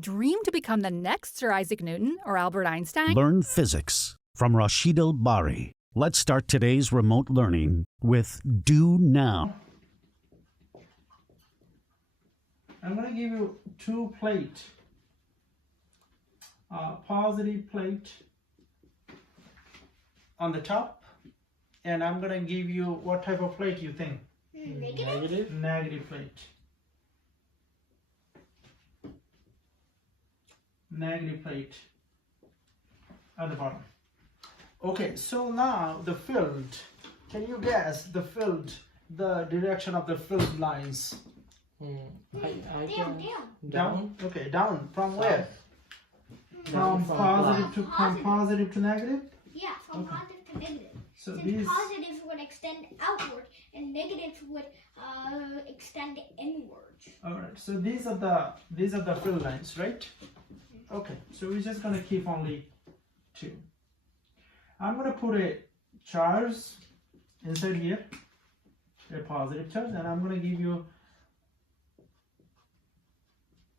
Dream to become the next Sir Isaac Newton or Albert Einstein? Learn physics from Rashid Al Bari. Let's start today's remote learning with Do Now. I'm going to give you two plates. Positive plate on the top, and I'm going to give you what type of plate you think? Negative? Negative plate. Negative plate at the bottom. Okay, so now the filled. Can you guess the filled, the direction of the filled lines? Down. Okay, down. From South. where? From positive to negative? Yeah, from Okay. positive to negative. So Since these positives would extend outward and negatives would extend inwards. alright, so these are the fill lines, right? Okay, so we're just gonna keep only two. I'm gonna put a charge inside here, a positive charge, and I'm gonna give you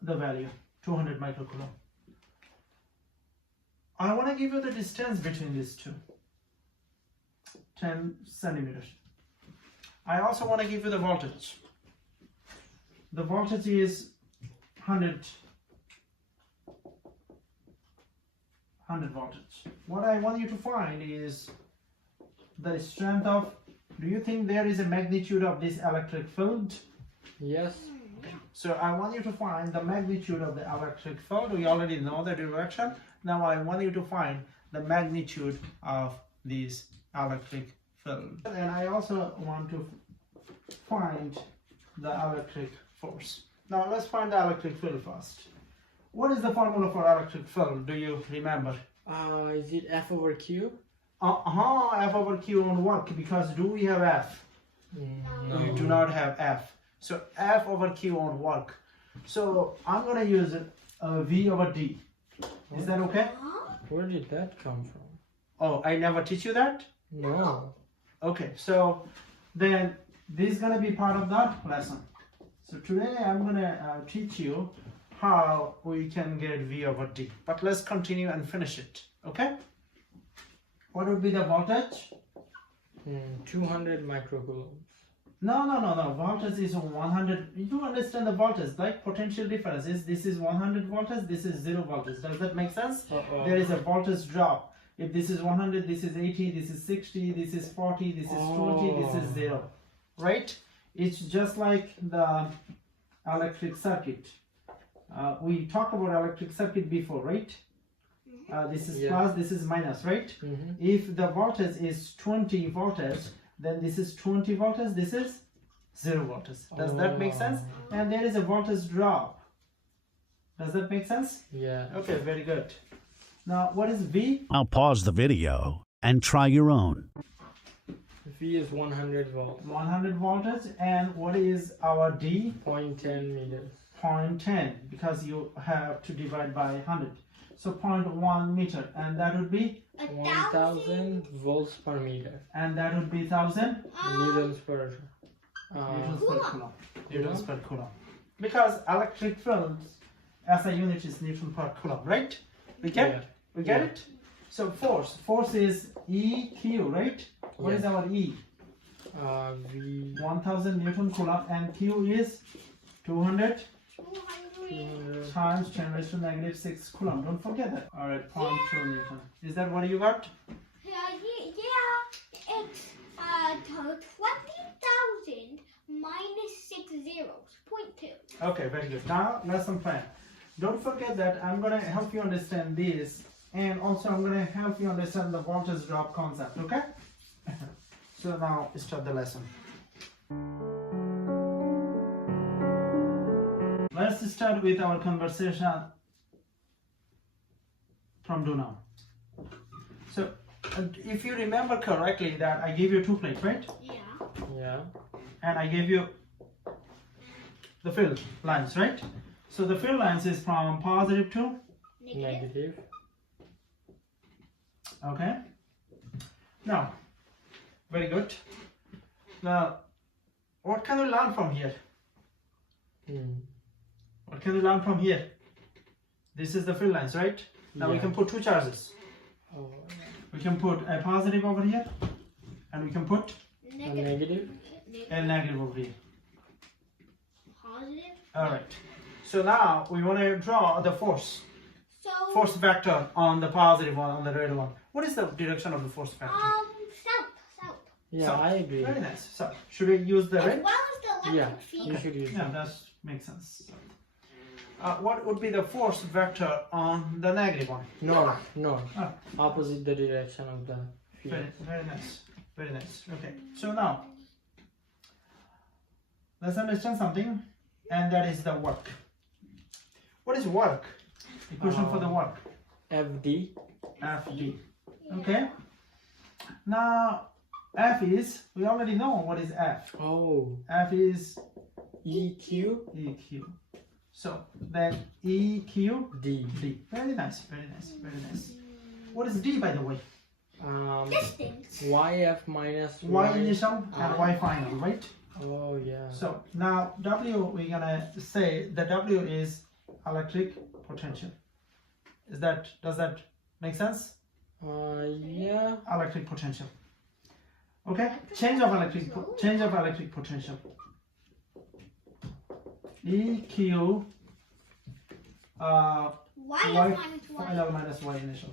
the value 200 microcoulomb. I want to give you the distance between these two, 10 centimeters. I also want to give you the voltage. The voltage is 100 voltage. What I want you to find is the strength of, do you think there is a magnitude of this electric field? Yes. So I want you to find the magnitude of the electric field. We already know the direction. Now I want you to find the magnitude of this electric field. And I also want to find the electric force. Now let's find the electric field first. What is the formula for electric field? Do you remember? Is it F over Q? F over Q won't work because do we have F? No. We do not have F. So F over Q won't work. So I'm going to use V over D. Is that okay? Where did that come from? Oh, I never teach you that? No. Okay, so then this is going to be part of the lesson. So today I'm going to teach you how we can get V over D. But let's continue and finish it. Okay? What would be the voltage? 200 microcoulombs. No. Voltage is 100. You understand the voltage, like potential differences. This is 100 voltage, this is 0 voltage. Does that make sense? There is a voltage drop. If this is 100, this is 80, this is 60, this is 40, this is 20, this is 0. Right? It's just like the electric circuit. We talked about electric circuit before, right? This is plus, this is minus, right? If the voltage is 20 voltage, then this is 20 voltage, this is 0 voltage. Does that make sense? And there is a voltage drop. Does that make sense? Yeah. Okay, very good. Now, what is V? Now pause the video and try your own. V is 100 volts. 100 voltage. And what is our D? 0.10 meters. 0.10, because you have to divide by 100. So 0.1 meter, and that would be? 1000 volts per meter. And that would be 1000? Newtons per Newtons per coulomb. Newtons per coulomb. Because electric field SI unit is Newton per coulomb, right? We get it? So force is EQ, right? What is our E? V 1000 Newton coulomb, and Q is 200 times 10 raised to negative 6 coulomb. Don't forget that. Alright, 0.2 Newton. Is that what you got? Yeah, it's 20,000 minus 6 zeros, 0.2. Okay, very good. Now, lesson plan. Don't forget that I'm going to help you understand this, and also I'm going to help you understand the voltage drop concept, okay? So now, start the lesson. Let's start with our conversation from Do Now. So, if you remember correctly that I gave you two plates, right? Yeah. And I gave you the fill lines, right? So the fill lines is from positive to Negative. okay. Now, very good. Now, what can we learn from here? What can we learn from here? This is the field lines, right? Now we Yeah. can put two charges. Oh, We can put a positive over here, and we can put a negative. a negative over here. Positive. Alright. So now we want to draw the force. So Force vector on the positive one, on the red one. What is the direction of the force vector? south. Yeah, So, I agree. Very nice. So should we use the As red? well as the electric Yeah, field. you should use Yeah, it. that makes sense. What would be the force vector on the negative one? North. Oh. Opposite the direction of the field. Very nice. Very nice. Okay. So now, let's understand something, and that is the work. What is work? Equation for the work. FD. FD. Okay. Now, F is, we already know what is F. Oh, F is EQ EQ. So then EQ D. D. Very nice, very nice, very nice. What is D, by the way? Distance. YF minus Y initial and Y final, right? Oh yeah. So now W, we're gonna say the W is electric potential. Does that make sense? Yeah. Electric potential. Okay, change of electric potential. EQ Y Y minus Y. final minus Y initial.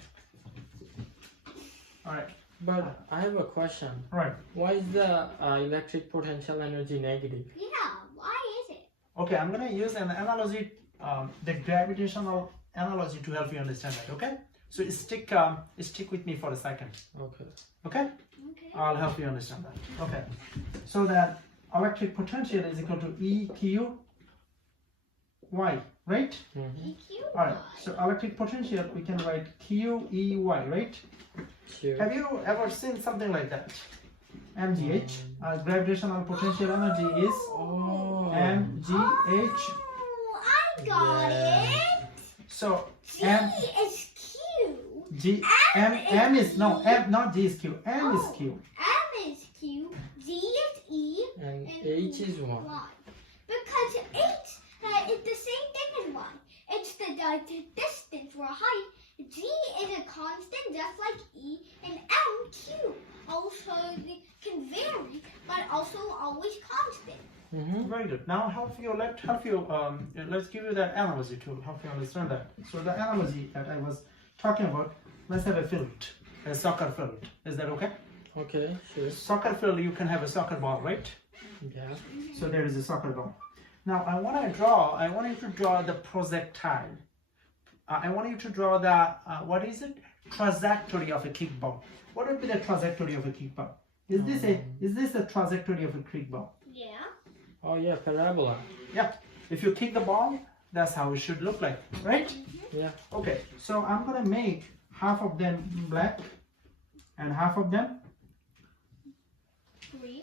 Alright, But I have a question. right. Why is the electric potential energy negative? Yeah, why is it? Okay, I'm gonna use an analogy, the gravitational analogy to help you understand that, okay? So stick with me for a second, Okay. okay? Okay. I'll help you understand that. Okay, so that electric potential is equal to EQ Y, right? Mm-hmm. EQ. Alright, so electric potential we can write QEY, right? Sure. Have you ever seen something like that? MGH, gravitational potential energy is Oh. MGH. Oh, I got Yeah. it. So G M is Q. G M is no M, not G is Q. M is Q. M is Q. G is E. And H is 1. Y. Because H is the same thing as Y. It's the distance or height. G is a constant just like E, and M, Q. Also they can vary, but also always constant. Mm-hmm. Very good. Now let's give you that analogy to help you understand that. So the analogy that I was talking about, let's have a field, a soccer field. Is that okay? Okay, sure. Soccer field, you can have a soccer ball, right? Yeah. So there is a soccer ball. Now I want you to draw the projectile. I want you to draw the, trajectory of a kickball. What would be the trajectory of a kickball? Is this a trajectory of a kickball? Yeah. Oh yeah, parabola. Yeah. If you kick the ball, that's how it should look like, right? Yeah. Okay, so I'm gonna make half of them black and half of them Green.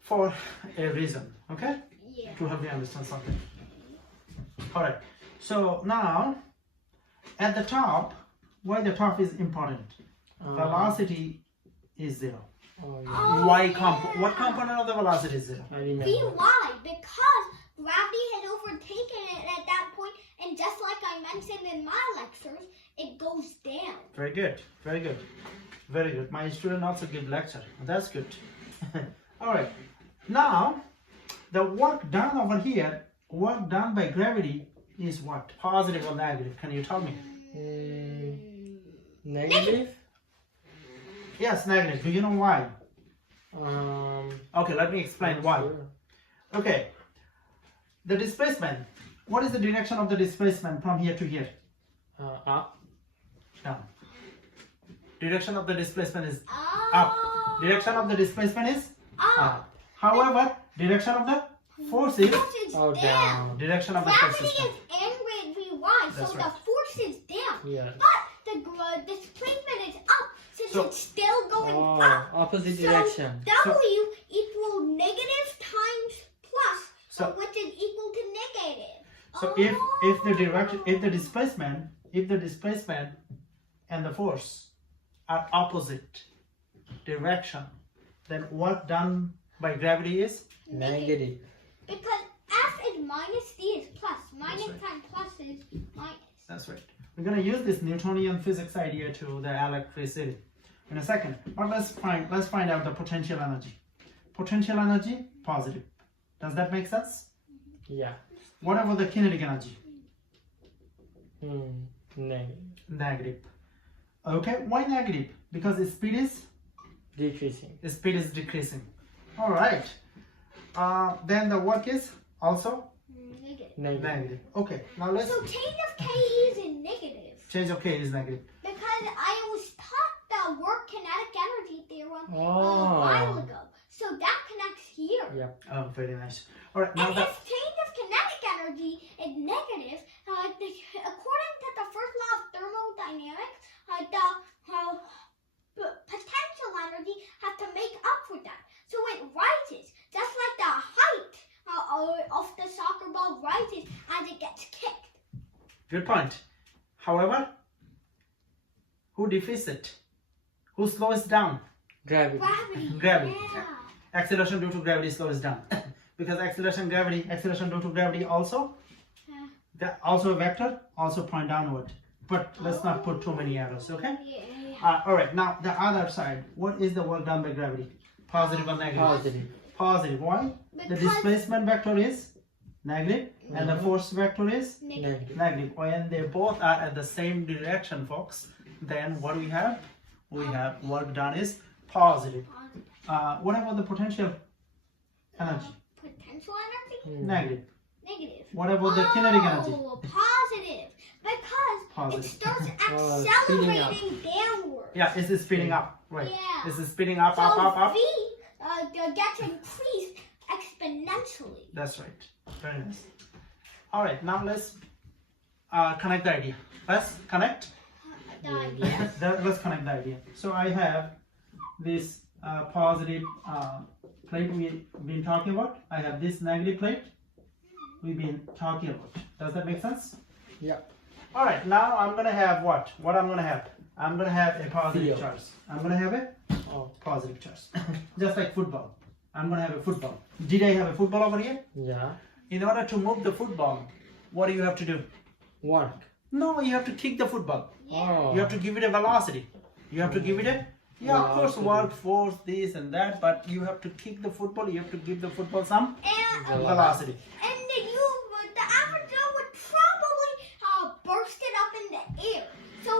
for a reason, okay? Yeah. To help you understand something. Alright, so now at the top, why the top is important? Velocity is 0. Oh yeah. Oh, What component of the velocity is 0? I remember. Vy, because gravity has overtaken it at that point, and just like I mentioned in my lectures, it goes down. Very good, very good, very good. My student also give lecture. That's good. Alright, now the work done over here, work done by gravity is what? Positive or negative? Can you tell me? Negative? Yes, negative. Do you know why? Okay, let me explain not why. sure. Okay, the displacement. What is the direction of the displacement from here to here? Up. Down. Direction of the displacement is Oh. up. Direction of the displacement is up. However, direction of the force is Force is Oh, down. down. direction of the force Gravity is down. is in with Vy, so That's the right. force is down. Yeah. But the displacement is up, since So- it's still going Oh, up. opposite So direction. W equal negative times plus, So- which is equal to negative. So if the displacement and the force are opposite direction, then work done by gravity is Negative. Because F is minus, D is plus. Minus right. times plus is minus. That's right. We're going to use this Newtonian physics idea to the electricity in a second. But let's find out the potential energy. Potential energy, positive. Does that make sense? Yeah. What about the kinetic energy? Negative. Negative. Okay, why negative? Because the speed is Decreasing. All right. Then the work is also Negative. negative. Okay, now let's So change of K is in negative. change of K is negative. Because I was taught the work kinetic energy theorem a Oh. while ago. So that connects here. Yep. Oh, very nice. All right, now And that if change of kinetic energy is negative, according to the first law of thermodynamics, the potential energy has to make up for that. So it rises, just like the height of the soccer ball rises as it gets kicked. good point. However, who defeats it? Who slows down? Gravity. Gravity. Gravity. Yeah. Acceleration due to gravity slows down. Because acceleration due to gravity also, that also a vector, also point downward. But let's not put too many arrows, okay? Yeah. All right, now the other side. What is the work done by gravity? Positive or negative? Positive. Positive. Why? The Because displacement vector is negative and the force vector is Negative. negative. When they both are at the same direction, folks, then what do we have? We have work done is positive. What about the potential energy? Potential energy? Negative. Negative. What about the kinetic energy? Oh, positive. Because Positive. it starts speeding up. accelerating downward. Yeah, it's speeding up. Right. Yeah. This is speeding up, So up. V gets increased exponentially. That's right. Very nice. All right, now let's connect the idea. Let's connect. Let's connect the idea. So I have this positive plate we've been talking about. I have this negative plate we've been talking about. Does that make sense? Yep. All right, now I'm gonna have what? What I'm gonna have? I'm gonna have a positive Field. charge. I'm gonna have a Oh. positive charge. Just like football. I'm gonna have a football. Did I have a football over here? Yeah. In order to move the football, what do you have to do? Work. No, you have to kick the football. Oh. You have to give it a velocity. You have to give it a, yeah, of course, Velocity. work, force, this and that, but you have to kick the football. You have to give the football some And velocity. the average Joe would probably burst it up in the air. So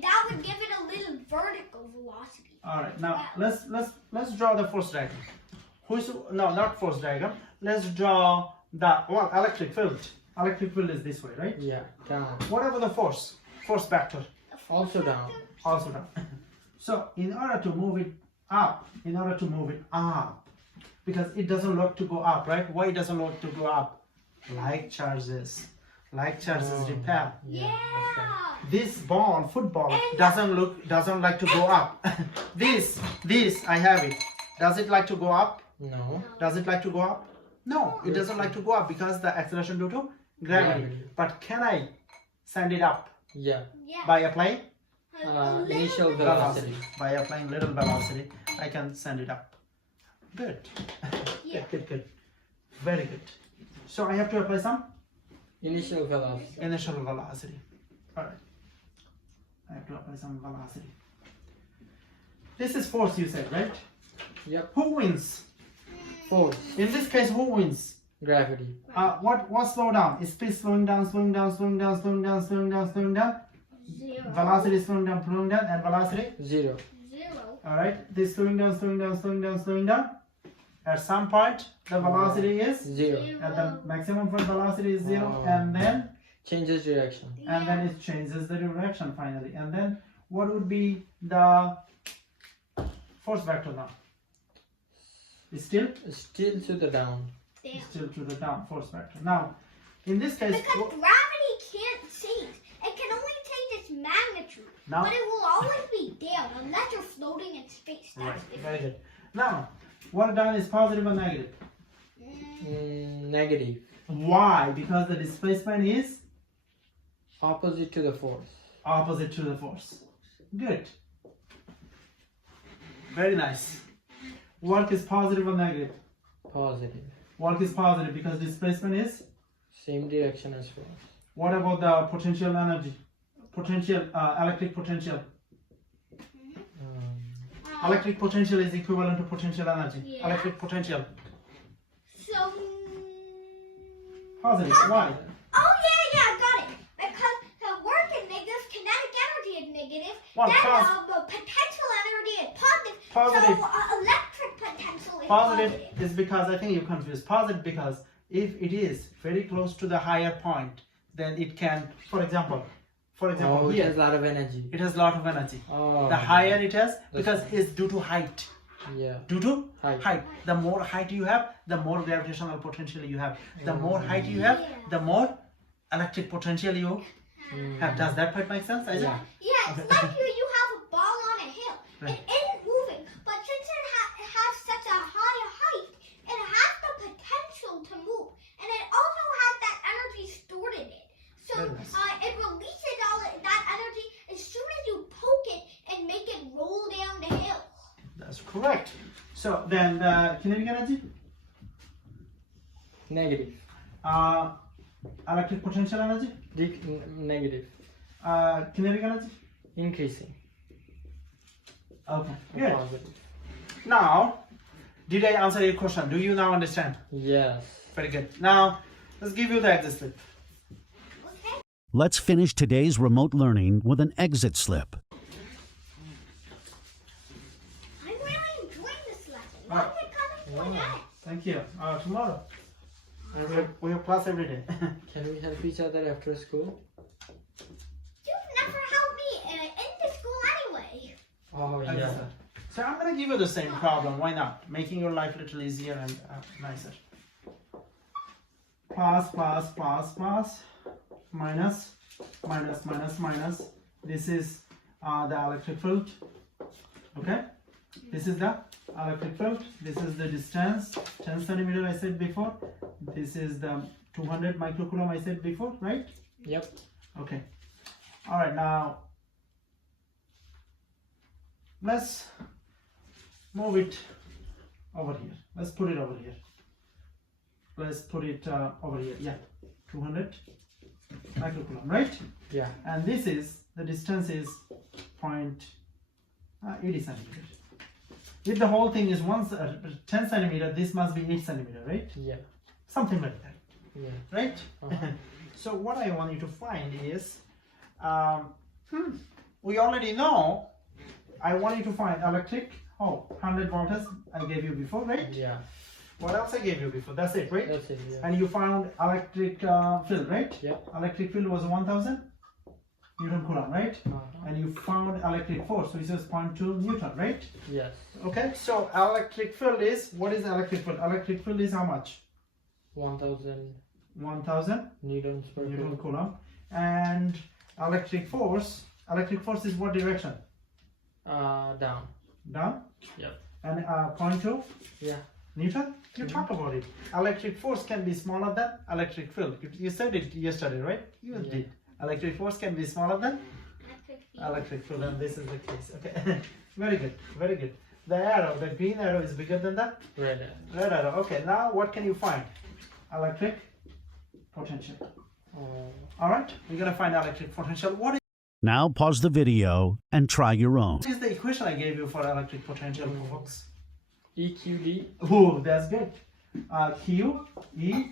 that would give it a little vertical velocity. All right, now let's draw the force diagram. No, not force diagram. Let's draw the electric field. Electric field is this way, right? Yeah. Down. What about the force? Force vector. Also down. Also down. So in order to move it up, because it doesn't look to go up, right? Why it doesn't look to go up? Like charges repel. Yeah. That's right. This ball, football, And- doesn't like to go up. this I have it. Does it like to go up? No. Does it like to go up? No, it doesn't like to go up because the acceleration due to gravity. Gravity. But can I send it up Yeah. Yeah. by applying A little Initial bit. velocity. By applying little velocity, I can send it up. Good. Yeah. Good. Very good. So I have to apply some Initial velocity. initial velocity. All right. I have to apply some velocity. This is force, you said, right? Yep. Who wins? Force. In this case, who wins? Gravity. What slow down? Is speed slowing down? Zero. Velocity slowing down, and velocity. Zero. Zero. All right. This slowing down. At some point, the velocity is Zero. at the maximum for velocity is zero, Wow. and then Changes direction. it changes the direction finally. And then what would be the force vector now? It's still Still to the down. Damn. still to the down force vector. Now, in this case, Because gravity can't change. It can only change its magnitude. now But it will always be down unless you're floating in space. right, That's different. very good. Now, work done is positive or negative? Negative. Why? Because the displacement is Opposite to the force. opposite to the force. Good. Very nice. Work is positive or negative? Positive. Work is positive because displacement is Same direction as force. What about the potential energy? Potential, electric potential. Electric potential is equivalent to potential energy. Yeah. Electric potential. So. Positive. Why? Oh yeah, got it. Because the work is negative, kinetic energy is negative. Well, Then the potential energy is positive. Positive. So electric potential is Positive positive. is because I think you're confused. Positive because if it is very close to the higher point, then it can, for example, Oh, it here has a lot of energy. it has a lot of energy. Oh. The higher it has, because it's due to height. Yeah. Due to Height. The more height you have, the more gravitational potential you have. The more height you have, the more electric potential you have. Does that part make sense? Isaac? Yeah. Yeah, it's like you have a ball on a hill. Right. It isn't moving, but since it has such a high height, it has the potential to move, and it also has that energy stored in it. So Very nice. it releases all that energy as soon as you poke it and make it roll down the hill. That's correct. So then kinetic energy, Negative. electric potential energy, Negative. kinetic energy. Increasing. Okay. Or Good. positive. Now, did I answer your question? Do you now understand? Yes. Very good. Now, let's give you the exit slip. Okay. Let's finish today's remote learning with an exit slip. I'm really enjoying this lesson. Why Right. are we coming for that? Thank you. Tomorrow. We have class every day. Can we help each other after school? You've never helped me in the school anyway. Oh, I yeah. guess that. So I'm going to give you the same problem. Why not? Making your life a little easier and nicer. Plus, minus, minus. This is the electric field. Okay? This is the electric field. This is the distance, 10 centimeter I said before. This is the 200 microcoulomb I said before, right? Yep. Okay. All right, now let's move it over here. Let's put it over here. Let's put it over here. Yeah, 200 microcoulomb, right? Yeah. And this is, the distance is 0.80 centimeter. If the whole thing is 10 centimeter, this must be 8 centimeter, right? Yeah. Something like that, Yeah. right? Uh-huh. So what I want you to find is, we already know, I want you to find electric, 100 volts I gave you before, right? Yeah. What else I gave you before? That's it, right? That's it. Yeah. And you found electric field, right? Yep. Electric field was 1000 Newton Coulomb, right? Uh-huh. And you found electric force, which is 0.2 Newton, right? Yes. Okay, so electric field is, what is electric field? Electric field is how much? 1000 1000 newtons per Newton Coulomb. Coulomb. And electric force is what direction? Down. Down? Yep. And 0.2 Yeah. Newton? You talk about it. Electric force can be smaller than electric field. You said it yesterday, right? You Yeah. did. Electric force can be smaller than Electric field. electric field, and this is the case. Okay. Very good. Very good. The arrow, the green arrow is bigger than the Red. red arrow. Okay, now what can you find? Electric potential. All right, we're gonna find electric potential. What Now pause the video and try your own. is the equation I gave you for electric potential, folks? EQD. Oh, that's good. Q, E,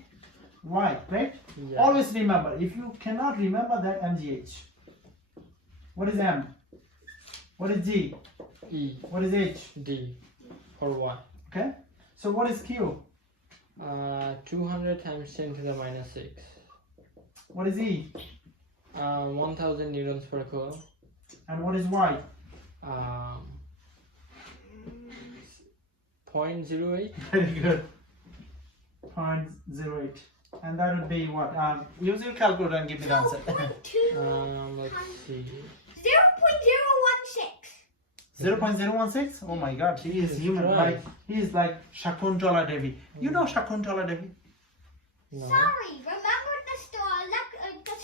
Y, right? Yeah. Always remember, if you cannot remember that, MGH. What is M? What is G? E. What is H? D. Or Y. Okay, so what is Q? 200 times 10 to the minus 6. What is E? 1000 newtons per coulomb. And what is Y? 0.08. Very good. 0.08. And that would be what? Use your calculator and give me the answer. 0.2 Let's see. 0.016. 0.016? Oh my god, he is Jesus human. Christ. Like, he is like Shakuntala Devi. You know Shakuntala Devi? No. Sorry, remember the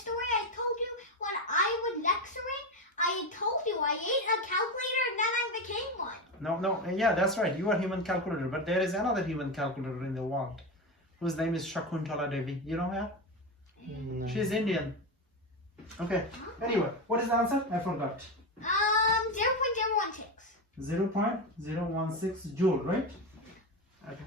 story I told you when I was lecturing? I told you I ate a calculator and then I became one. No, yeah, that's right. You are human calculator, but there is another human calculator in the world whose name is Shakuntala Devi. You know her? No. She's Indian. Okay. Anyway, what is the answer? I forgot. 0.016. 0.016 joule, right? Okay.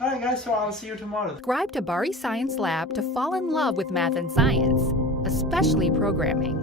All right, guys. So I'll see you tomorrow. Subscribe to Bari Science Lab to fall in love with math and science, especially programming.